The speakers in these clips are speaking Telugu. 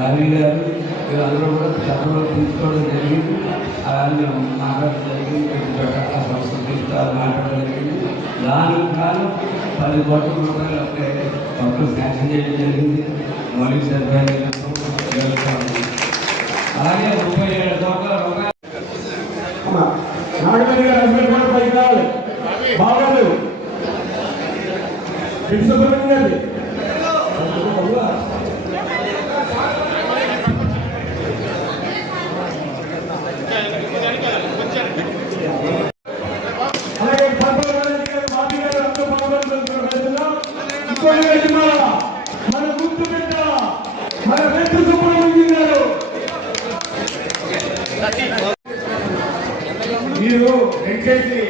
రవి గారు వీళ్ళందరూ కూడా చట్టంలో తీసుకోవడం జరిగింది. అలాగే మాట్లాడడం జరిగింది. సంస్కృతి దానికి గాను 10 కోట్ల రూపాయలు అంటే మొత్తం శాంక్షన్ చేయడం జరిగింది. మౌలిక సదుపాయాలు అలాగే 37 కోట్ల రూపాయలు మన గుర్తు పెట్ట మన వ్యక్తి సుబ్రహ్మణ్యం గారు మీరు దయచేసి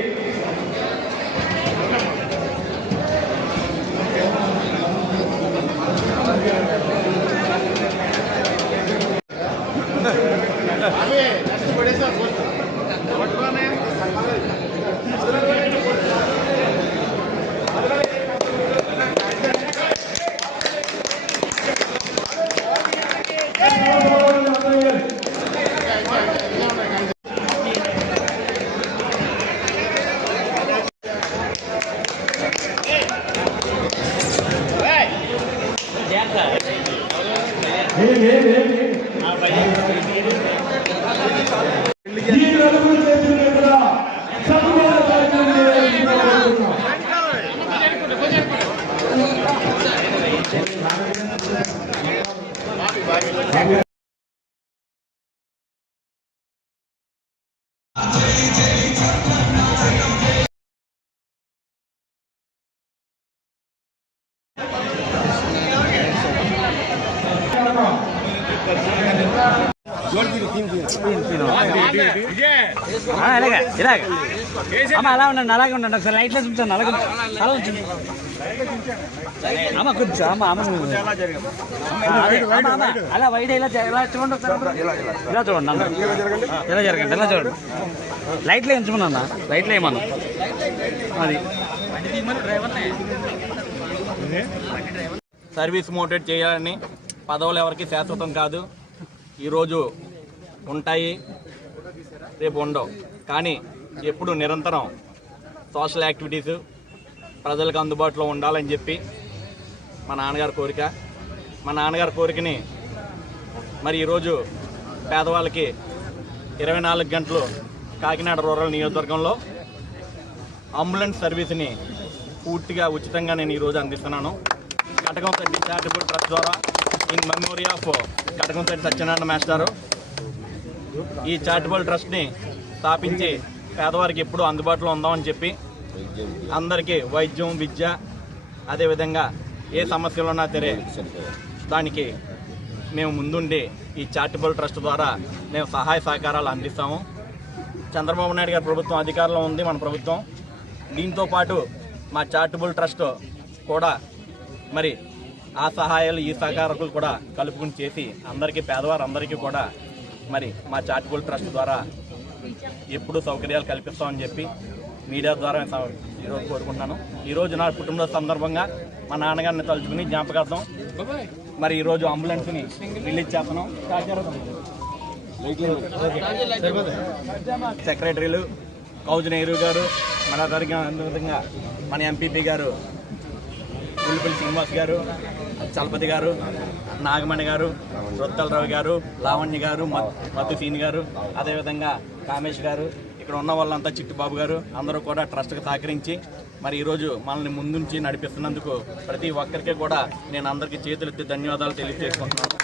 అలా ఉండండి, అలాగే ఉండండి. ఒకసారి లైట్లో చూపించండి, అలాగే అలా ఉంచండి. అమ్మ కొంచెం అలా వైడ్ ఇలా చూడండి, ఒకసారి ఇలా చూడండి అన్న, ఇలా జరగండి, ఇలా చూడండి. లైట్లో ఎంచుకున్నా, లైట్లో ఏమన్నా అది సర్వీస్ మోటివేట్ చేయాలని పదవులు ఎవరికి శాశ్వతం కాదు. ఈరోజు ఉంటాయి, రేపు ఉండవు. కానీ ఎప్పుడు నిరంతరం సోషల్ యాక్టివిటీస్ ప్రజలకు అందుబాటులో ఉండాలని చెప్పి మా నాన్నగారి కోరిక. మా నాన్నగారి కోరికని మరి ఈరోజు పేదవాళ్ళకి 24 గంటలు కాకినాడ రూరల్ నియోజకవర్గంలో అంబులెన్స్ సర్వీస్ని పూర్తిగా ఉచితంగా నేను ఈరోజు అందిస్తున్నాను. కటకంశెట్టి చారిటబుల్ ట్రస్ట్ ద్వారా in memory of Katakamsetti Satyanarayana మాస్టారు ఈ చారిటబుల్ ట్రస్ట్ని స్థాపించి పేదవారికి ఎప్పుడూ అందుబాటులో ఉందామని చెప్పి అందరికీ వైద్యం, విద్య, అదేవిధంగా ఏ సమస్యలు ఉన్నా సరే దానికి మేము ముందుండి ఈ చారిటబుల్ ట్రస్ట్ ద్వారా మేము సహాయ సహకారాలు అందిస్తాము. చంద్రబాబు నాయుడు గారి ప్రభుత్వం అధికారంలో ఉంది, మన ప్రభుత్వం. దీంతో పాటు మా చారిటబుల్ ట్రస్ట్ కూడా మరి ఆ సహాయాలు, ఈ సహకారాలు కూడా కలుపుకుని చేసి అందరికీ, పేదవారందరికీ కూడా మరి మా చారిటబుల్ ట్రస్ట్ ద్వారా ఎప్పుడూ సౌకర్యాలు కల్పిస్తామని చెప్పి మీడియా ద్వారా ఈరోజు కోరుకుంటున్నాను. ఈరోజు నా పుట్టినరోజు సందర్భంగా మా నాన్నగారిని తలుచుకుని జ్ఞాపకార్థం మరి ఈరోజు అంబులెన్స్ని రిలీజ్ చేస్తున్నాం. సెక్రటరీలు కౌజు నెహ్రూ గారు, మన విధంగా మన ఎంపీపీ గారు ఉల్లిపల్లి శ్రీనివాస్ గారు, చలపతి గారు, నాగమణి గారు, రొత్తలరావు గారు, లావణ్య గారు, మత్తు సీని గారు, అదేవిధంగా కామేష్ గారు, ఇక్కడ ఉన్న వాళ్ళంతా చిట్టుబాబు గారు అందరూ కూడా ట్రస్ట్కి సహకరించి మరి ఈరోజు మనల్ని ముందుంచి నడిపిస్తున్నందుకు ప్రతి ఒక్కరికి కూడా నేను అందరికీ చేతులెత్తి ధన్యవాదాలు తెలియజేసుకుంటున్నాను.